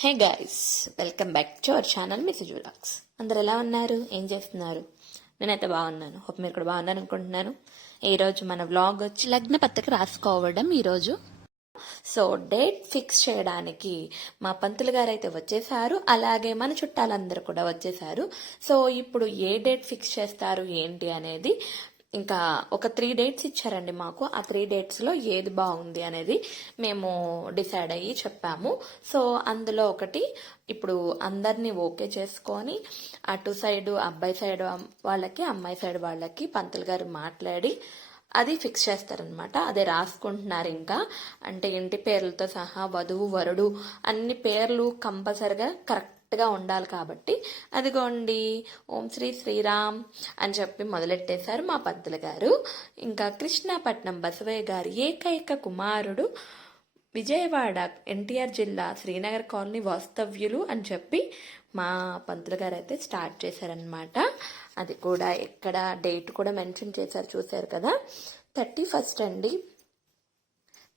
Hey guys welcome back to our channel miss జూలాక్స్ అందరు ఎలా ఉన్నారు? ఏం చేస్తున్నారు? నేనైతే బాగున్నాను. హోప్ మీరు కూడా బాగున్నారు అనుకుంటున్నాను. ఈరోజు మన వ్లాగ్ వచ్చి లగ్న పత్రిక రాసుకోవడం ఈరోజు సో డేట్ ఫిక్స్ చేయడానికి మా పంతులు గారు అయితే వచ్చేసారు. అలాగే మన చుట్టాలందరూ కూడా వచ్చేసారు. సో ఇప్పుడు ఏ డేట్ ఫిక్స్ చేస్తారు ఏంటి అనేది ఇంకా ఒక త్రీ డేట్స్ ఇచ్చారండి మాకు. ఆ త్రీ డేట్స్లో ఏది బాగుంది అనేది మేము డిసైడ్ అయ్యి చెప్పాము. సో అందులో ఒకటి ఇప్పుడు అందరినీ ఓకే చేసుకొని అటు సైడ్ అబ్బాయి సైడ్ వాళ్ళకి అమ్మాయి సైడ్ వాళ్ళకి పంతులు గారు మాట్లాడి అది ఫిక్స్ చేస్తారనమాట అదే రాసుకుంటున్నారు ఇంకా. అంటే ఇంటి పేర్లతో సహా వధువు వరుడు అన్ని పేర్లు కంపల్సరిగా కరెక్ట్గా ఉండాలి కాబట్టి అదిగోండి ఓం శ్రీ శ్రీరామ్ అని చెప్పి మొదలెట్టేశారు మా పంతులు గారు. ఇంకా కృష్ణాపట్నం బసవయ్య గారి ఏకైక కుమారుడు విజయవాడ ఎన్టీఆర్ జిల్లా శ్రీనగర్ కాలనీ వాస్తవ్యులు అని చెప్పి మా పంతులు గారు అయితే స్టార్ట్ చేశారనమాట అది కూడా ఎక్కడ డేట్ కూడా మెన్షన్ చేశారు చూశారు కదా. థర్టీ ఫస్ట్ అండి.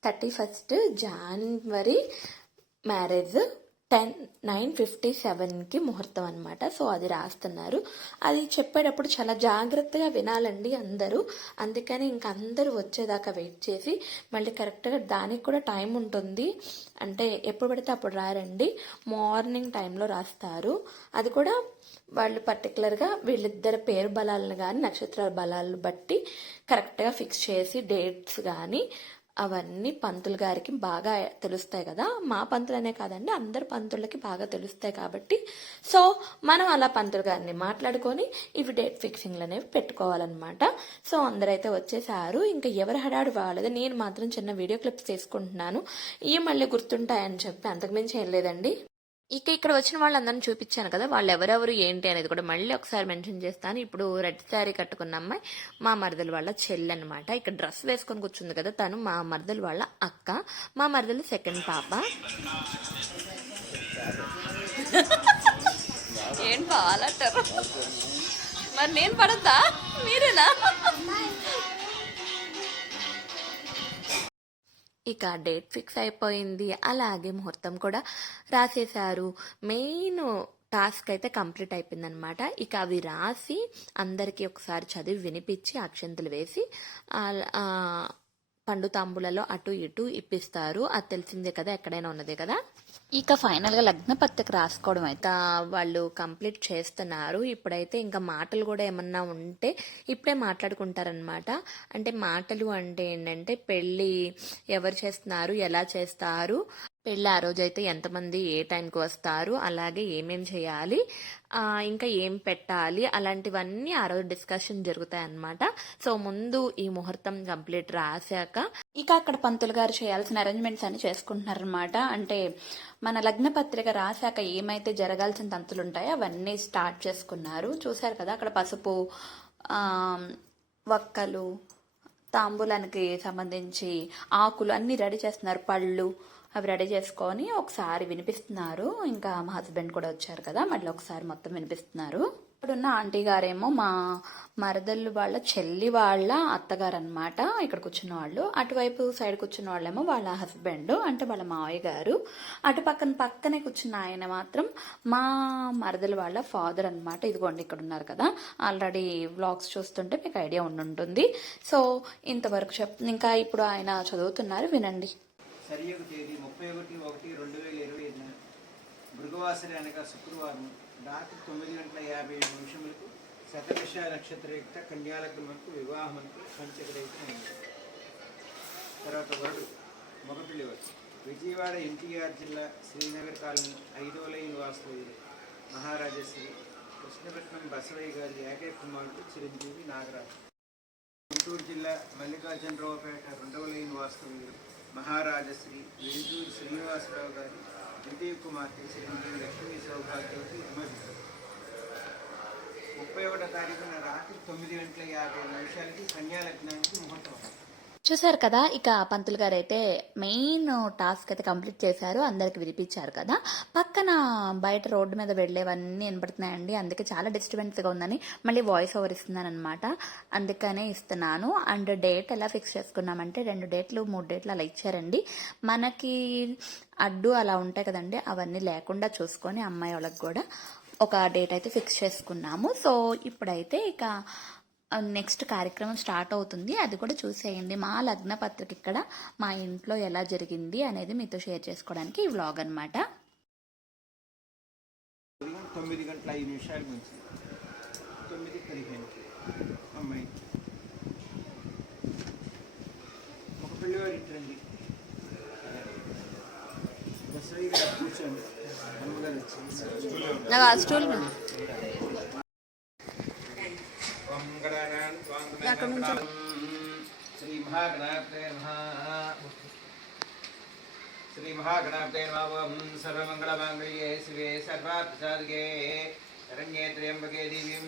Thirty first January marriage. Ten nine fifty సెవెన్కి ముహూర్తం అనమాట సో అది రాస్తున్నారు. అది చెప్పేటప్పుడు చాలా జాగ్రత్తగా వినాలండి అందరూ. అందుకని ఇంక అందరూ వచ్చేదాకా వెయిట్ చేసి మళ్ళీ కరెక్ట్గా దానికి కూడా టైం ఉంటుంది. అంటే ఎప్పుడు పడితే అప్పుడు రారండి. మార్నింగ్ టైంలో రాస్తారు. అది కూడా వాళ్ళు పర్టికులర్గా వీళ్ళిద్దరి పేరు బలాలను కానీ నక్షత్రాల బలాలను బట్టి కరెక్ట్గా ఫిక్స్ చేసి డేట్స్ కానీ అవన్నీ పంతులు గారికి బాగా తెలుస్తాయి కదా. మా పంతులనే కాదండి అందరు పంతులకి బాగా తెలుస్తాయి కాబట్టి. సో మనం అలా పంతులు గారిని మాట్లాడుకొని ఇవి డేట్ ఫిక్సింగ్లు అనేవి పెట్టుకోవాలన్నమాట. సో అందరైతే వచ్చేసారు. ఇంకా ఎవరు హడాడు వాళ్ళది? నేను మాత్రం చిన్న వీడియో క్లిప్స్ తీసుకుంటున్నాను. ఇవి మళ్ళీ గుర్తుంటాయని చెప్పి అంతకుమించి ఏం లేదండి. ఇక ఇక్కడ వచ్చిన వాళ్ళందరిని చూపించాను కదా వాళ్ళు ఎవరెవరు ఏంటి అనేది కూడా మళ్ళీ ఒకసారి మెన్షన్ చేస్తాను. ఇప్పుడు రెడ్ శారీ కట్టుకున్న అమ్మాయి మా మరదలు వాళ్ళ చెల్లి అనమాట ఇక్కడ డ్రెస్ వేసుకొని కూర్చుంది కదా తను మా మరదలు వాళ్ళ అక్క మా మరదలు సెకండ్ పాప. ఏం బాగాలంటారు మరి నేను పడద్దా? మీరేనా? ఇక డేట్ ఫిక్స్ అయిపోయింది. అలాగే ముహూర్తం కూడా రాసేశారు. మెయిన్ టాస్క్ అయితే కంప్లీట్ అయిపోయిందనమాట ఇక అవి రాసి అందరికీ ఒకసారి చదివి వినిపించి అక్షంతలు వేసి పండు తాంబూలలో అటు ఇటు ఇప్పిస్తారు. అది తెలిసిందే కదా ఎక్కడైనా ఉన్నదే కదా? ఇక ఫైనల్గా లగ్న పత్రిక రాసుకోవడం అయితే. వాళ్ళు కంప్లీట్ చేస్తున్నారు. ఇప్పుడైతే ఇంకా మాటలు కూడా ఏమన్నా ఉంటే ఇప్పుడే మాట్లాడుకుంటారనమాట అంటే మాటలు అంటే ఏంటంటే పెళ్ళి ఎవరు చేస్తున్నారు ఎలా చేస్తారు? పెళ్ళి ఆ రోజు అయితే ఎంతమంది ఏ టైంకి వస్తారు అలాగే ఏమేం చేయాలి ఇంకా ఏం పెట్టాలి అలాంటివన్నీ ఆ రోజు డిస్కషన్ జరుగుతాయి అన్నమాట సో ముందు ఈ ముహూర్తం కంప్లీట్ రాశాక ఇక అక్కడ పంతులు గారు చేయాల్సిన అరేంజ్మెంట్స్ అన్ని చేసుకుంటున్నారనమాట అంటే మన లగ్న పత్రిక రాశాక ఏమైతే జరగాల్సిన తంతులు ఉంటాయో అవన్నీ స్టార్ట్ చేసుకున్నారు. చూశారు కదా అక్కడ పసుపు వక్కలు తాంబూలానికి సంబంధించి ఆకులు అన్ని రెడీ చేస్తున్నారు. పళ్ళు అవి రెడీ చేసుకొని ఒకసారి వినిపిస్తున్నారు. ఇంకా మా హస్బెండ్ కూడా వచ్చారు కదా మళ్ళీ ఒకసారి మొత్తం వినిపిస్తున్నారు. ఇక్కడున్న ఆంటీ గారేమో మా మరదళ్ళు వాళ్ళ చెల్లి వాళ్ళ అత్తగారు అనమాట ఇక్కడ కూర్చున్న వాళ్ళు. అటువైపు సైడ్ కూర్చున్న వాళ్ళేమో వాళ్ళ హస్బెండ్ అంటే వాళ్ళ మావయ్య గారు. అటు పక్కన పక్కనే కూర్చున్న ఆయన మాత్రం మా మరదలు వాళ్ళ ఫాదర్ అన్నమాట. ఇదిగోండి ఇక్కడ ఉన్నారు కదా. ఆల్రెడీ వ్లాగ్స్ చూస్తుంటే మీకు ఐడియా ఉండుంటుంది సో ఇంతవరకు చెప్ ఇంకా ఇప్పుడు ఆయన చదువుతున్నారు. వినండి. చర్యకు తేదీ ముప్పై ఒకటి ఒకటి రెండు వేల ఇరవై ఐదున భృగవాసరి అనగా శుక్రవారం రాత్రి తొమ్మిది గంటల యాభై ఏడు నిమిషములకు శతభిష నక్షత్రయుక్త కన్యాలగ్నములకు వివాహములకు పంచకరైతే తర్వాత వరుడు మొగపిల్లి వచ్చి విజయవాడ ఎన్టీఆర్ జిల్లా శ్రీనగర్ కాలనీ ఐదవ లైన్ వాస్తవ్యులు మహారాజశ్రీ కృష్ణపట్నం బసవయ్య గారి ఏకైక కుమారుడు చిరంజీవి నాగరాజు. గుంటూరు జిల్లా మల్లికార్జునరావుపేట రెండవ లైన్ వాస్తవ్యులు మహారాజశ్రీ వేదూరి శ్రీనివాసరావు గారి ద్వితీయ కుమార్తె చిరంజీవి లక్ష్మీ సౌభాగ్యవతి ముప్పై ఒకటో తారీఖున రాత్రి తొమ్మిది గంటల యాభై నిమిషాలకి కన్యాలగ్నానికి ముహూర్తం. చూసారు కదా ఇక పంతులు గారు అయితే మెయిన్ టాస్క్ అయితే కంప్లీట్ చేశారు అందరికి వినిపించారు కదా. పక్కన బయట రోడ్డు మీద వెళ్ళేవన్నీ వినపడుతున్నాయండి అందుకే చాలా డిస్టర్బెన్స్గా ఉందని మళ్ళీ వాయిస్ ఓవర్ ఇస్తున్నాను అనమాట అందుకనే ఇస్తున్నాను. అండ్ డేట్ ఎలా ఫిక్స్ చేసుకున్నామంటే రెండు డేట్లు మూడు డేట్లు అలా ఇచ్చారండి. మనకి అడ్డు అలా ఉంటాయి కదండి అవన్నీ లేకుండా చూసుకొని అమ్మాయి వాళ్ళకి కూడా ఒక డేట్ అయితే ఫిక్స్ చేసుకున్నాము. సో ఇప్పుడైతే ఇక నెక్స్ట్ కార్యక్రమం స్టార్ట్ అవుతుంది. అది కూడా చూసేయండి. మా లగ్న పత్రిక ఇక్కడ మా ఇంట్లో ఎలా జరిగింది అనేది మీతో షేర్ చేసుకోవడానికి ఈ వ్లాగ్ అనమాట తొమ్మిది గంటల ఐదు నిమిషాల నుంచి తొమ్మిది పదిహేను. అమ్మాయి. ఒక పిల్లవాడు గారు కూర్చోండి. స్టూల్ శ్రీ మహాగణాపతే నమః ఓం సర్వమంగళమాంగళ్యే శివే సర్వార్థసాధకే శరణ్యే త్ర్యంబకే దేవీం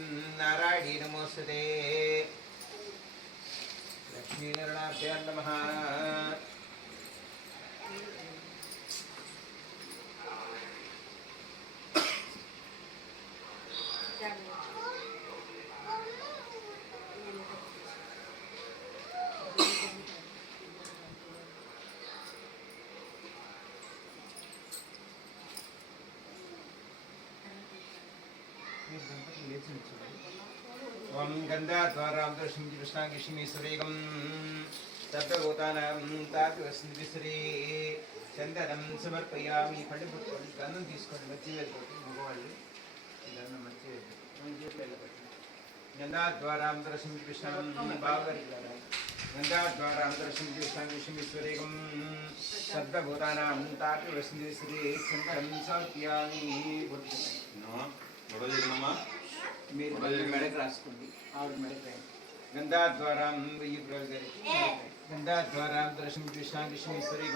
నారాయణీ నమోస్తుతే లక్ష్మీనారాయణాభ్యాం నమః ఓం గంధాద్వారాం దర్శం కృష్ణాంగిష్మీశ్వరేగం సర్వభూతానాం తాపి వసంతి శ్రీ చందనం సమర్పయామి పళ్ళు పుట్టుకోండి గంధం తీసుకోండి మంచి వెళ్ళిపోతుంది మగవాళ్ళు గంధం మంచి మంచి వెళ్ళిపోతుంది గంధాద్వారాం దర్శం కృష్ణం బావగారికి గంధాద్వారాం దర్శం కృష్ణాంగిష్మీశ్వరేగం సర్వభూతానాం తాపి వసంతి శ్రీ చందనం సమర్పయామి. మీరు మళ్ళీ మెడకు రాసుకోండి ఆవిడ మెడకు రాయండి గంధాద్వారాం వెయ్యి గారి గంధాద్వారాం దర్శనం కృష్ణాకృష్ణేశ్వరి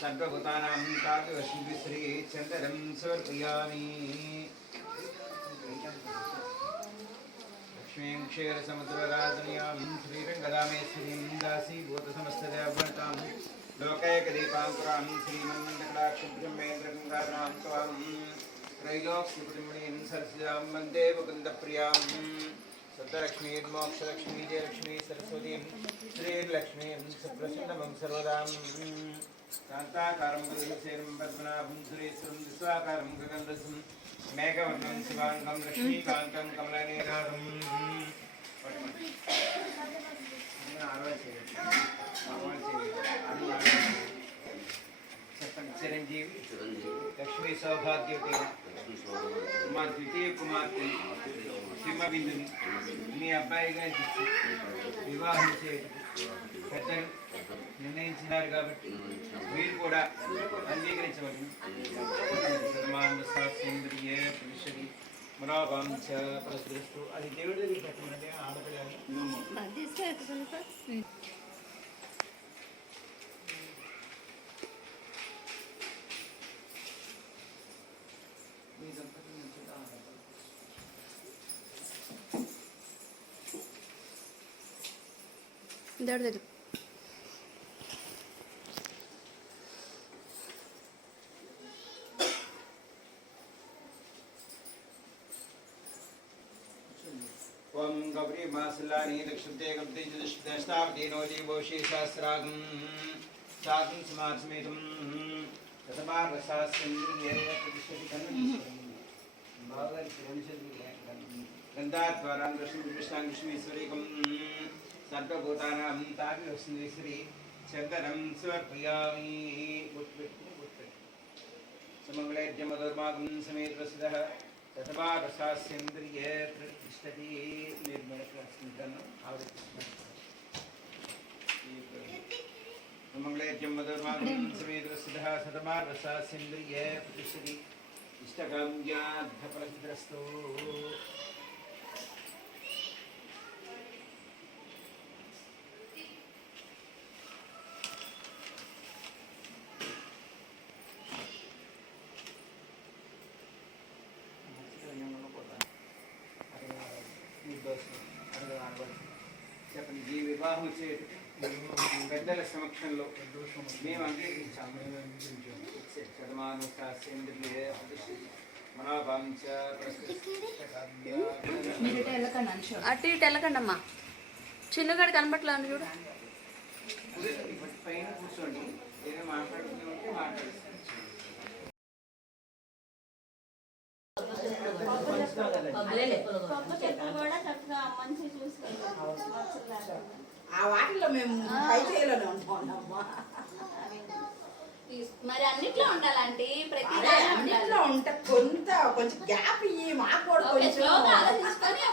సర్వభూతానాం కావ్య వశివి శ్రీ చందనం సమర్పయామి లక్ష్మీం క్షీర సముద్రరాజనీయాం శ్రీరంగదామేశ్వరీం దాసీభూత సమస్తదేవతాం లోకైకదీపాంకురాం శ్రీమందకటాక్షబ్రహ్మేంద్రగంగారాం త్వాం त्रैलोक्यपुटिमणीं सरसिजां वन्दे मुकुन्दप्रियां सप्तलक्ष्मीर्मोक्षलक्ष्मी जयलक्ष्मी सरस्वतीं श्रीर्लक्ष्मीं सुप्रसन्नमं सर्वदां कान्ताकारं गगनसेनं पद्मनाभं सुरेश्वरं विश्वाकारं गगनरसं मेघवर्णं शिवाङ्गं लक्ष्मीकान्तं कमलनेहारं చెప్పండి చిరంజీవి లక్ష్మీ సౌభాగ్యవతి మా ద్వితీయ కుమార్తె సింహబిందుని మీ అబ్బాయిగా ఇచ్చి వివాహం చేయడం పెద్దలు నిర్ణయించినారు కాబట్టి మీరు కూడా అంగీకరించవలను సమాంద్రియ పురుషుడి మనోభాంచ ప్రసృష్టు అది దేవుడి దగ్గర పెట్టమంటే ఆడపిల్లని మీ దంపతుల నుంచి ఆ దంపతులు. దేవుడి ఓం గౌరీ మాసలాని దక్షితే గబ్దే దష్టాబ్దీనో జీవోషి సహస్రాగం సాధం సమాసమేతం శతమార్గశాస్త్రేంద్రియే ప్రతిష్టతి కన్ను బాగా గంధాద్వారాం దర్శనం కృష్ణాంకృష్ణేశ్వరీకం సర్వభూతానాం తాపి శ్రీ చందనం సమర్పయామి. బొట్టు పెట్టుకుని బొట్టు పెట్టు సమగ్లైర్జమధర్మాగం ప్రతిష్టతి మీరు మెడకు రాసుకుంటాను ఆవిడ మంగళేజ్యమధర్మాగం సమేత ప్రసిద్ధ శతమార్గశాస్త్రేంద్రియే ప్రతిష్టతి. ఇష్టకామ్యార్థఫలసిద్రస్తో చెప్పండి పెద్దల సమక్షంలో మేము అంగీకరించాము అటు ఇటు వెళ్ళకండి అమ్మా చిన్నగాడు కనబట్లేదు చూడు. పైన కూర్చోండి. ఏదైనా మాట్లాడుతూ ఉంటే మాట్లాడుతాను ఆ వాటిలో మేము పై చేయలోనే ఉంటామమ్మా మరి అన్నిట్లో ఉండాలంటే ప్రతి అన్నిట్లో ఉంటే కొంత కొంచెం గ్యాప్ ఇయ్యి మాకు కూడా కొంచెం.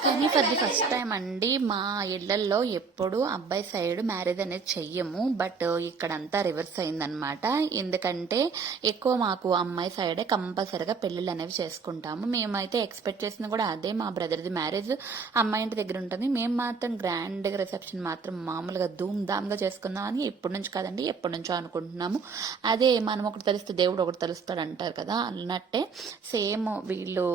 కానీ ఫర్ ది ఫస్ట్ టైం అండి మా ఇళ్ళలో ఎప్పుడు అబ్బాయి సైడ్ మ్యారేజ్ అనేది చెయ్యము బట్ ఇక్కడంతా రివర్స్ అయిందనమాట. ఎందుకంటే ఎక్కువ మాకు అమ్మాయి సైడే కంపల్సరిగా పెళ్ళిళ్ళు అనేవి చేసుకుంటాము. మేమైతే ఎక్స్పెక్ట్ చేసింది కూడా అదే మా బ్రదర్ది మ్యారేజ్ అమ్మాయి ఇంటి దగ్గర ఉంటుంది. మేము మాత్రం గ్రాండ్ రిసెప్షన్ మాత్రం మామూలుగా ధూమ్ ధామ్గా చేసుకుందాం అని ఎప్పటి నుంచి కాదండి ఎప్పటి నుంచో అనుకుంటున్నాము. అదే అదే మనం ఒకటి తెలిస్తే దేవుడు ఒకటి తలుస్తాడు అంటారు కదా అన్నట్టే సేమ్ వీళ్ళు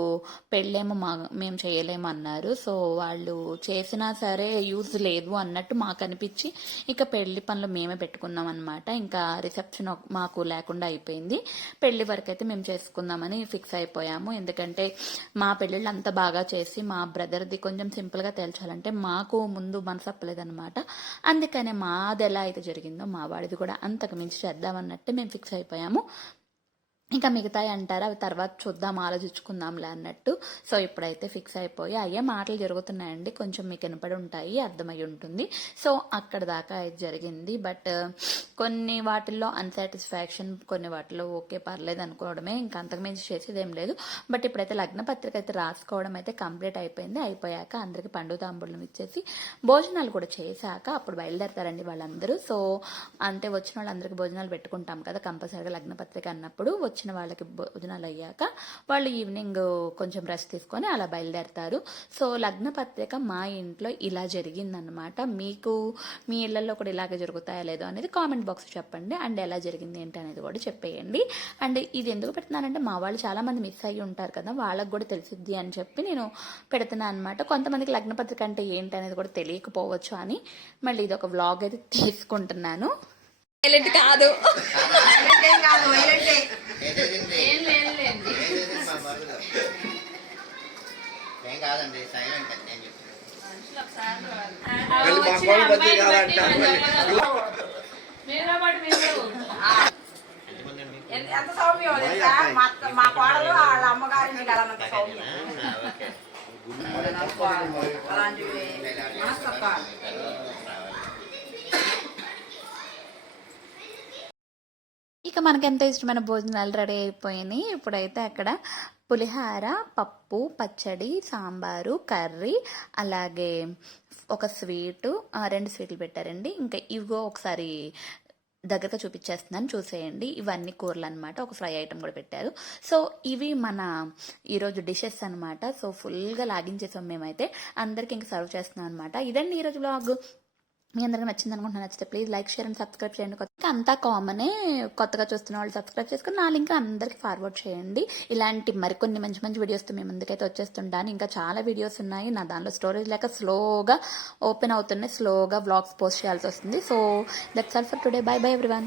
పెళ్ళేమో మా మేము చేయలేము అన్నారు సో వాళ్ళు చేసినా సరే యూజ్ లేదు అన్నట్టు మాకు అనిపించి ఇక పెళ్ళి పనులు మేమే పెట్టుకుందాం అనమాట ఇంకా రిసెప్షన్ మాకు లేకుండా అయిపోయింది. పెళ్ళి వరకు అయితే మేము చేసుకుందామని ఫిక్స్ అయిపోయాము. ఎందుకంటే మా పెళ్ళిళ్ళు అంత బాగా చేసి మా బ్రదర్ది కొంచెం సింపుల్గా తేల్చాలంటే మాకు ముందు మనసు అప్పలేదన్నమాట. అందుకనే మాది ఎలా అయితే జరిగిందో మా వాడిది కూడా అంతకు మించి చేద్దామన్నట్టు మేము ఫిక్స్ అయిపోయాము ఇంకా మిగతాయి అంటారు. అవి తర్వాత చూద్దాం ఆలోచించుకుందాంలే అన్నట్టు. సో ఇప్పుడైతే ఫిక్స్ అయిపోయి అయ్యే మాటలు జరుగుతున్నాయండి. కొంచెం మీకు వినపడి ఉంటాయి అర్థమై ఉంటుంది. సో అక్కడ దాకా అయితే జరిగింది. బట్ కొన్ని వాటిల్లో అన్సాటిస్ఫాక్షన్ కొన్ని వాటిలో ఓకే పర్లేదు అనుకోవడమే. ఇంకా అంతకుమించి చేసేది ఏం లేదు. బట్ ఇప్పుడైతే లగ్న పత్రిక అయితే రాసుకోవడం అయితే కంప్లీట్ అయిపోయింది. అయిపోయాక అందరికి పండు తాంబూలం ఇచ్చేసి భోజనాలు కూడా చేశాక అప్పుడు బయలుదేరతారండి వాళ్ళందరూ. సో అంటే వచ్చిన వాళ్ళందరికీ భోజనాలు పెట్టుకుంటాం కదా కంపల్సరీగా లగ్న పత్రిక అన్నప్పుడు. వచ్చిన వాళ్ళకి భోజనాలు అయ్యాక వాళ్ళు ఈవినింగ్ కొంచెం రెస్ట్ తీసుకొని అలా బయలుదేరతారు. సో లగ్న పత్రిక మా ఇంట్లో ఇలా జరిగిందనమాట మీకు మీ ఇళ్ళలో కూడా ఇలాగే జరుగుతాయా లేదో అనేది కామెంట్ బాక్స్ చెప్పండి. అండ్ ఎలా జరిగింది ఏంటి అనేది కూడా చెప్పేయండి. అండ్ ఇది ఎందుకు పెడుతున్నానంటే మా వాళ్ళు చాలా మంది మిస్ అయ్యి ఉంటారు కదా వాళ్ళకి కూడా తెలిసిద్ది అని చెప్పి నేను పెడుతున్నాను అనమాట కొంతమందికి లగ్న పత్రిక అంటే ఏంటి అనేది కూడా తెలియకపోవచ్చు అని. మళ్ళీ ఇది ఒక వ్లాగ్ అయితే తీసుకుంటున్నాను. వైలెంట్ కాదు. ఏం కాదు కాదండి సైలెంట్ నేను ఎంత సౌమ్యం మా కోడలు వాళ్ళ అమ్మగారిని కలనంత సౌమ్యం అలాంటివి మనస్తత్వాలు ఇక మనకెంత ఇష్టమైన భోజనాలు రెడీ అయిపోయినాయి? ఇప్పుడైతే అక్కడ పులిహార పప్పు పచ్చడి సాంబారు కర్రీ అలాగే ఒక స్వీటు ఆ, రెండు స్వీట్లు పెట్టారండి. ఇంకా ఇవిగో ఒకసారి దగ్గరగా చూపించేస్తున్నాను. చూసేయండి. ఇవన్నీ కూరలు అనమాట ఒక ఫ్రై ఐటమ్ కూడా పెట్టారు. సో ఇవి మన ఈరోజు డిషెస్ అనమాట సో ఫుల్గా లాగించేసాం మేమైతే. అందరికి ఇంకా సర్వ్ చేస్తున్నాం అనమాట ఇదండి ఈరోజు బ్లాగ్ మీ అందరికీ నచ్చింది అనుకుంటున్నాను. నచ్చితే please like share and subscribe చేయండి. కొత్త అంతా కామనే కొత్తగా చూస్తున్న వాళ్ళు సబ్స్క్రైబ్ చేసుకుని నా లింక్ అందరికీ ఫార్వర్డ్ చేయండి. ఇలాంటి మరికొన్ని మంచి మంచి వీడియోస్తో మీ ముందుకైతే వచ్చేస్తుంటాను. ఇంకా చాలా వీడియోస్ ఉన్నాయి. నా దానిలో స్టోరేజ్ లేక స్లోగా ఓపెన్ అవుతున్నాయి. స్లోగా వ్లాగ్స్ పోస్ట్ చేయాల్సి వస్తుంది. So that's all for today bye bye everyone